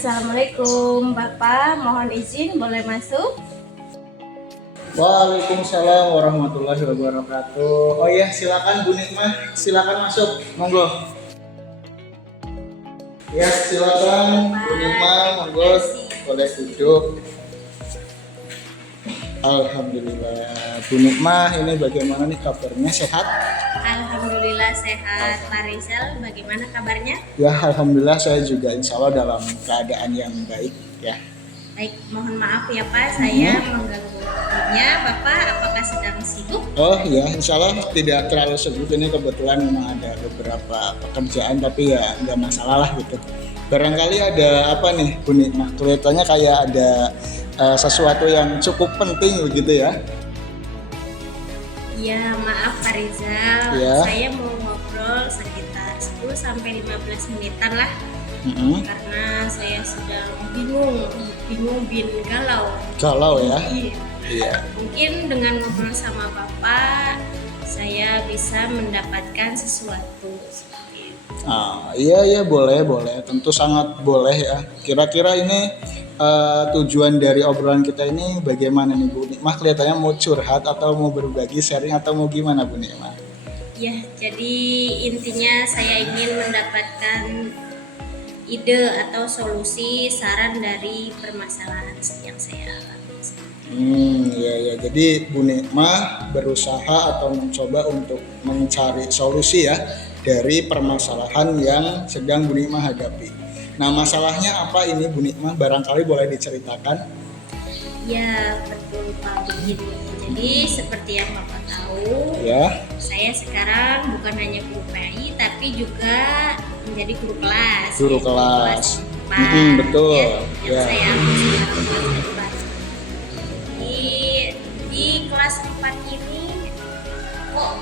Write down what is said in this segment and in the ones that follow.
Assalamualaikum Bapak, mohon izin boleh masuk? Waalaikumsalam warahmatullahi wabarakatuh. Oh iya, silakan Bu Nikmah, silakan masuk, monggo. Ya, silakan Bu Nikmah, monggo, boleh duduk. Alhamdulillah. Bu Nikmah, ini bagaimana nih kabarnya, sehat? Alhamdulillah sehat. Pak Rizal, bagaimana kabarnya? Ya, alhamdulillah saya juga insya Allah dalam keadaan yang baik ya. Baik, mohon maaf ya Pak, saya mengganggunya. Bapak, apakah sedang sibuk? Oh ya, insya Allah tidak terlalu sibuk, ini kebetulan memang ada beberapa pekerjaan tapi ya nggak masalah lah gitu. Barangkali ada apa nih Bu Nikmah, kelihatannya kayak ada sesuatu yang cukup penting begitu ya. Ya, maaf Pak Rizal, Ya. saya mau ngobrol sekitar 10-15 menitan lah. Karena saya sedang bingung bin galau. Galau ya. Iya. Iya. Mungkin dengan ngobrol sama Bapak, saya bisa mendapatkan sesuatu seperti itu. Iya boleh, tentu sangat boleh ya. Kira-kira ini tujuan dari obrolan kita ini bagaimana nih Bu Nikmah? Kelihatannya mau curhat atau mau berbagi sharing atau mau gimana Bu Nikmah? Ya, jadi intinya saya ingin mendapatkan ide atau solusi saran dari permasalahan yang saya alami. Ya. Jadi Bu Nikmah berusaha atau mencoba untuk mencari solusi ya dari permasalahan yang sedang Bu Nikmah hadapi. Nah, masalahnya apa ini Bu Nikmah? Barangkali boleh diceritakan. Ya, betul Pak, begini. Jadi seperti yang Bapak tahu, Ya. saya sekarang bukan hanya guru PAI tapi juga menjadi guru kelas. Guru yaitu kelas. 4, Betul. yang Ya. saya ambil sekarang kelas 4. Di kelas 4 ini kok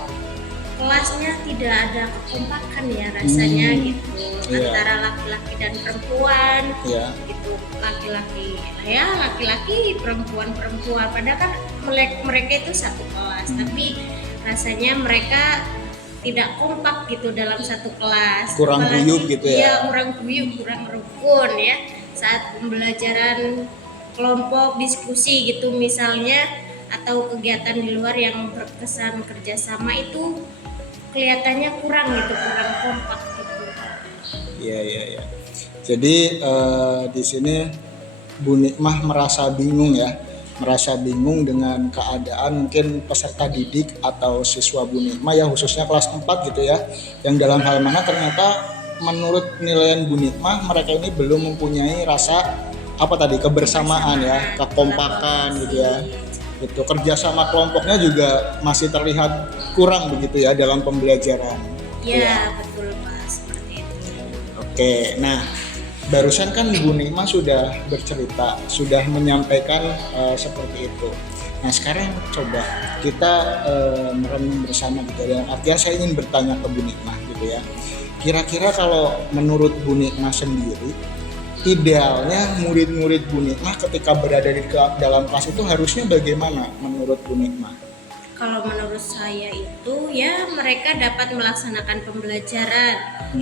kelasnya tidak ada kekompakan ya rasanya gitu, Iya. antara laki-laki dan perempuan. Ya. Gitu, laki-laki perempuan padahal kan mereka itu satu kelas, tapi rasanya mereka tidak kompak gitu dalam satu kelas, Kurang guyup gitu ya. Iya, kurang guyup, kurang rukun ya saat pembelajaran kelompok, diskusi gitu misalnya, atau kegiatan di luar yang berkesan kerjasama itu kelihatannya kurang kompak gitu. Iya. Jadi di sini Bu Nikmah merasa bingung ya, dengan keadaan mungkin peserta didik atau siswa Bu Nikmah ya, khususnya kelas 4 gitu ya, yang dalam hal mana ternyata menurut penilaian Bu Nikmah mereka ini belum mempunyai rasa kebersamaan ya, kekompakan gitu ya. Itu kerjasama kelompoknya juga masih terlihat kurang begitu ya dalam pembelajaran. Ya, betul Pak, seperti itu. Oke, nah barusan kan Bu Nikmah sudah bercerita, sudah menyampaikan seperti itu. Nah sekarang coba kita merenung bersama gitu ya. Artinya saya ingin bertanya ke Bu Nikmah gitu ya. Kira-kira kalau menurut Bu Nikmah sendiri, idealnya murid-murid Bu Nikmah ketika berada di dalam kelas itu harusnya bagaimana menurut Bu Nikmah? Kalau menurut saya itu ya mereka dapat melaksanakan pembelajaran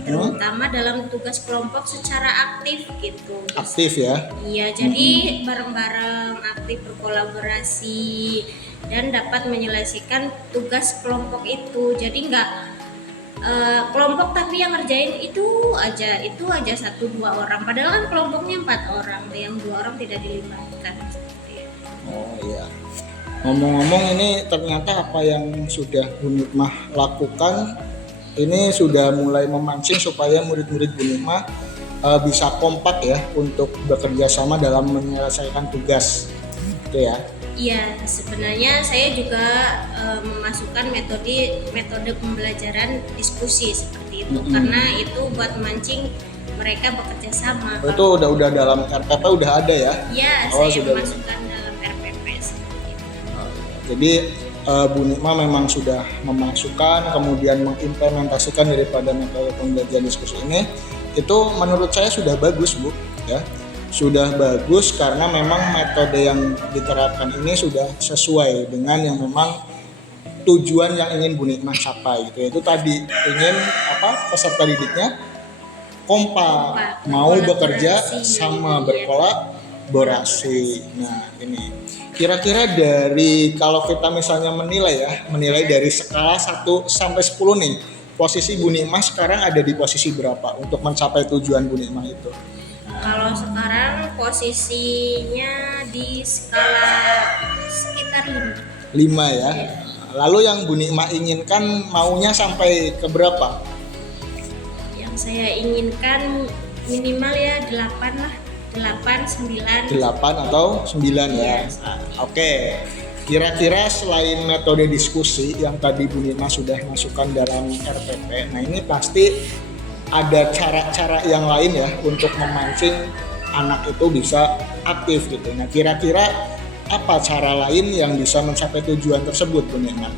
terutama dalam tugas kelompok secara aktif gitu. Aktif ya? Iya, jadi bareng-bareng aktif berkolaborasi dan dapat menyelesaikan tugas kelompok itu. Jadi nggak kelompok tapi yang ngerjain itu aja 1-2 orang. Padahal kan kelompoknya 4 orang, yang 2 orang tidak dilibatkan. Seperti itu. Oh iya. Ngomong-ngomong ini ternyata apa yang sudah Bu Nikmah lakukan ini sudah mulai memancing supaya murid-murid Bu Nikmah bisa kompak ya untuk bekerja sama dalam menyelesaikan tugas gitu ya. Iya, sebenarnya saya juga memasukkan metode pembelajaran diskusi seperti itu karena itu buat mancing mereka bekerja sama. Itu udah dalam RPP udah ada ya? Iya, saya memasukkan dalam RPP seperti itu. Jadi Bu Nikmah memang sudah memasukkan kemudian mengimplementasikan daripada metode pembelajaran diskusi ini, itu menurut saya sudah bagus Bu ya. Sudah bagus karena memang metode yang diterapkan ini sudah sesuai dengan yang memang tujuan yang ingin Bu Nikmah capai gitu. Itu tadi ingin peserta didiknya kompak, mau bekerja Kolaborasi. sama, Iya. berkolaborasi. Nah, ini kira-kira dari kalau kita misalnya menilai dari skala 1 sampai 10 nih, posisi Bu Nikmah sekarang ada di posisi berapa untuk mencapai tujuan Bu Nikmah itu? Kalau sekarang posisinya di skala sekitar 5. 5 ya. Lalu yang Bu Nikmah inginkan maunya sampai ke berapa? Yang saya inginkan minimal ya 8 lah, 8, 9. 8 atau 9 ya. Iya. Oke. Kira-kira selain metode diskusi yang tadi Bu Nikmah sudah masukkan dalam RPP, nah ini pasti ada cara-cara yang lain ya untuk memancing anak itu bisa aktif gitu. Nah, kira-kira apa cara lain yang bisa mencapai tujuan tersebut Bu Nikmah?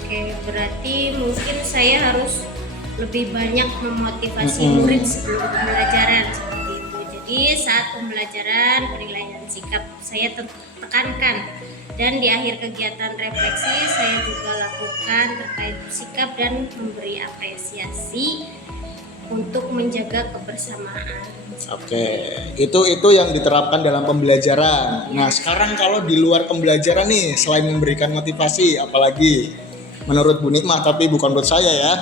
Oke, berarti mungkin saya harus lebih banyak memotivasi murid sebelum pembelajaran seperti itu. Jadi saat pembelajaran penilaian sikap saya tekankan, dan di akhir kegiatan refleksi saya juga lakukan terkait sikap dan memberi apresiasi untuk menjaga kebersamaan. Oke, itu yang diterapkan dalam pembelajaran. Nah, sekarang kalau di luar pembelajaran nih, selain memberikan motivasi, apalagi menurut Bu Nikmah, tapi bukan menurut saya ya.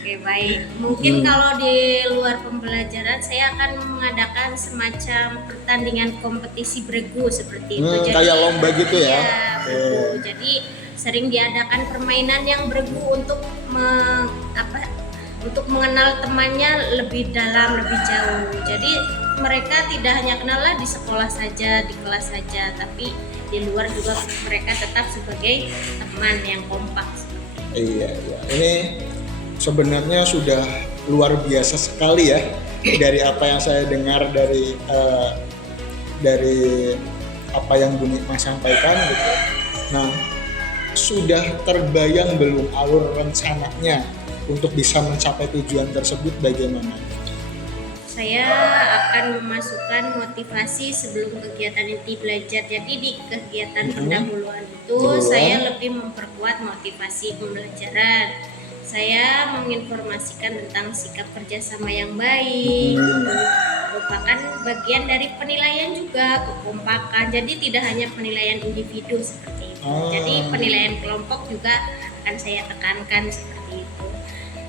Oke, baik. Mungkin kalau di luar pembelajaran saya akan mengadakan semacam pertandingan kompetisi beregu seperti itu. Kayak lomba gitu ya? Iya, beregu. Jadi sering diadakan permainan yang beregu untuk untuk mengenal temannya lebih dalam, lebih jauh. Jadi mereka tidak hanya kenallah di sekolah saja, di kelas saja, tapi di luar juga mereka tetap sebagai teman yang kompak. Iya. Ini sebenarnya sudah luar biasa sekali ya dari apa yang saya dengar dari apa yang Bu Nikmah sampaikan gitu. Nah, sudah terbayang belum alur rencananya untuk bisa mencapai tujuan tersebut bagaimana? Saya akan memasukkan motivasi sebelum kegiatan inti belajar. Jadi di kegiatan pendahuluan itu saya lebih memperkuat motivasi pembelajaran. Saya menginformasikan tentang sikap kerjasama yang baik, merupakan bagian dari penilaian juga kekompakan. Jadi tidak hanya penilaian individu seperti itu. Jadi penilaian kelompok juga akan saya tekankan seperti itu.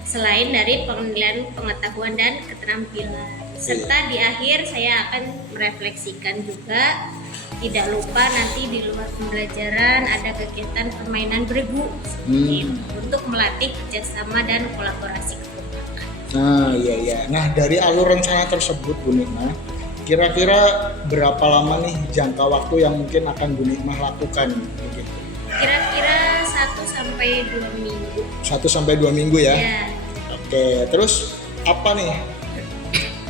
Selain dari penilaian pengetahuan dan keterampilan, serta di akhir saya akan merefleksikan juga. Tidak lupa nanti di luar pembelajaran ada kegiatan permainan beregu seperti itu, untuk melatih kerjasama dan kolaborasi kekompakan. Nah, iya. Nah, dari alur rencana tersebut Bu Nikmah, kira-kira berapa lama nih jangka waktu yang mungkin akan Bu Nikmah lakukan begitu? Kira-kira 1 sampai 2 minggu. 1 sampai 2 minggu ya? Ya. Oke, terus apa nih?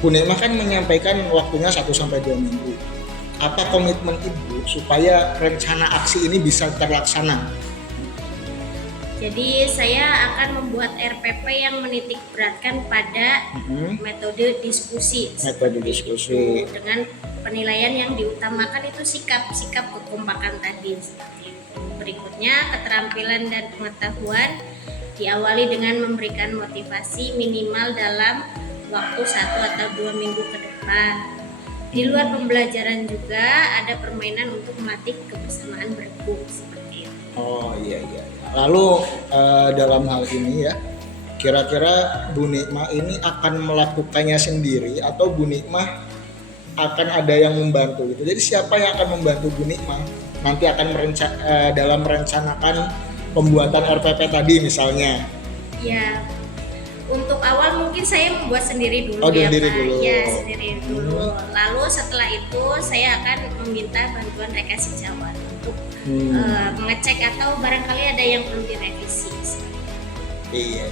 Bu Nikmah kan menyampaikan waktunya 1 sampai 2 minggu. Apa komitmen Ibu supaya rencana aksi ini bisa terlaksana? Jadi saya akan membuat RPP yang menitik beratkan pada metode diskusi. Metode diskusi. Dengan penilaian yang diutamakan itu sikap kekompakan tadi. Seperti itu. Berikutnya keterampilan dan pengetahuan diawali dengan memberikan motivasi minimal dalam waktu 1 atau 2 minggu ke depan. Di luar pembelajaran juga ada permainan untuk melatih kebersamaan beregu seperti itu. Oh iya. Lalu dalam hal ini ya, kira-kira Bu Nikmah ini akan melakukannya sendiri atau Bu Nikmah akan ada yang membantu gitu. Jadi siapa yang akan membantu Bu Nikmah? Nanti akan dalam merencanakan pembuatan RPP tadi misalnya. Ya, untuk awal mungkin saya membuat sendiri dulu ya Pak. dulu. Ya, sendiri dulu. Lalu setelah itu saya akan meminta bantuan Rekasi Jawa untuk mengecek atau barangkali ada yang perlu direvisi. Iya.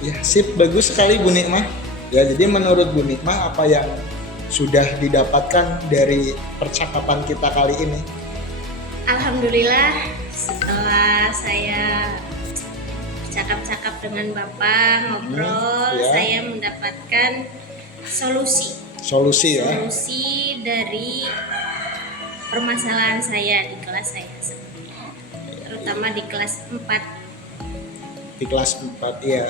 Ya, sip, bagus sekali Bu Nikmah. Ya, jadi menurut Bu Nikmah apa yang sudah didapatkan dari percakapan kita kali ini? Alhamdulillah, setelah saya cakap-cakap dengan Bapak, ngobrol, saya mendapatkan solusi dari permasalahan saya di kelas saya, terutama di kelas 4. Di kelas 4 ya.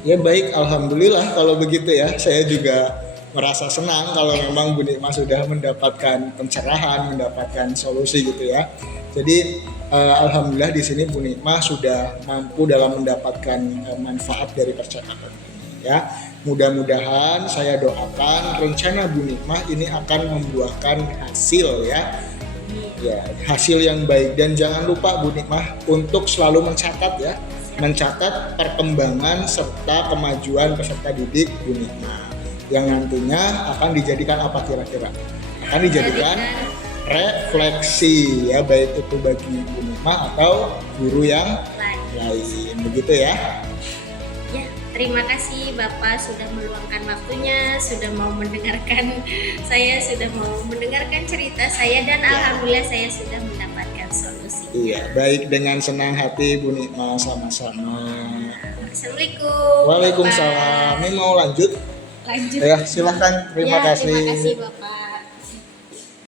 Ya baik, alhamdulillah kalau begitu ya. Saya juga merasa senang kalau memang Bu Nikmah sudah mendapatkan pencerahan, mendapatkan solusi gitu ya. Jadi alhamdulillah di sini Bu Nikmah sudah mampu dalam mendapatkan manfaat dari percakapan ini ya. Mudah-mudahan saya doakan rencana Bu Nikmah ini akan membuahkan hasil ya. Ya, hasil yang baik, dan jangan lupa Bu Nikmah untuk selalu mencatat ya, mencatat perkembangan serta kemajuan peserta didik Bu Nikmah yang nantinya akan dijadikan apa kira-kira? Akan dijadikan refleksi ya, baik itu bagi Bu Nikmah atau guru yang lain, begitu ya. Ya, terima kasih Bapak sudah meluangkan waktunya, sudah mau mendengarkan saya, sudah mau mendengarkan cerita saya, dan alhamdulillah saya sudah mendapatkan solusi. Iya, baik, dengan senang hati Bu Nikmah, sama-sama. Assalamualaikum. Waalaikumsalam. Ini mau lanjut? Lanjut. Ya, silahkan. Terima Ya, kasih. terima kasih Bapak.